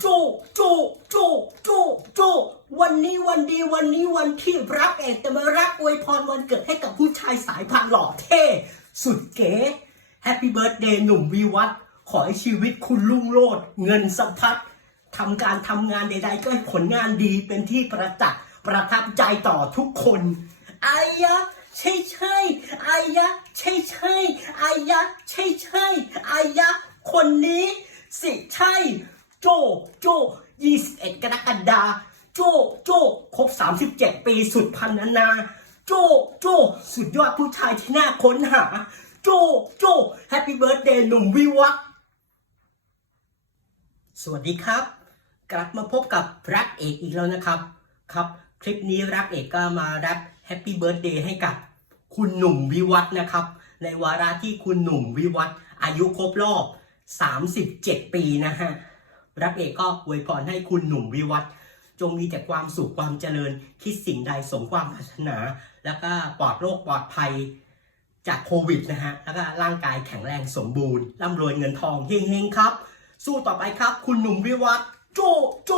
โจโจโจโจโจวันนี้วันดีวันนี้วันที่รักเอกแต่มารักอวยพรวันเกิดให้กับผู้ชายสายพันหล่อเท่ สุดเก๋แฮปปี้เบิร์ดเดย์หนุ่มวิวัฒขอให้ชีวิตคุณรุ่งโรจน์เงินสะพัดทำการทำงานใด ๆ ก็ให้ผลงานดีเป็นที่ประจักษ์ประทับใจต่อทุกคนอายะใช่ใช่อายะใช่ใช่อายะใช่ใช่อายะคนนี้สิใช่ โจโจ21 กรกฎาโจโจครบ 37 ปีสุดพันนานา โจโจสุดยอดผู้ชายที่น่าค้นหา โจโจแฮปปี้เบิร์ดเดย์หนุ่มวิวัฒสวัสดีครับ กลับมาพบกับรักเอกอีกแล้วนะครับครับคลิปนี้รักเอกก็มารับแฮปปี้เบิร์ดเดย์ให้กับคุณหนุ่มวิวัฒนะครับ ในวาระที่คุณหนุ่มวิวัฒอายุครบรอบ 37 ปีนะฮะ รักเอกก็อวยพรให้คุณหนุ่มวิวัฒน์จงมีแต่ความสุขความเจริญ คิดสิ่งใดสมความปรารถนา แล้วก็ปลอดโรคปลอดภัยจากโควิดนะฮะ แล้วก็ร่างกายแข็งแรงสมบูรณ์ร่ำรวยเงินทองเฮงๆครับ สู้ต่อไปครับ คุณหนุ่มวิวัฒน์โจโจ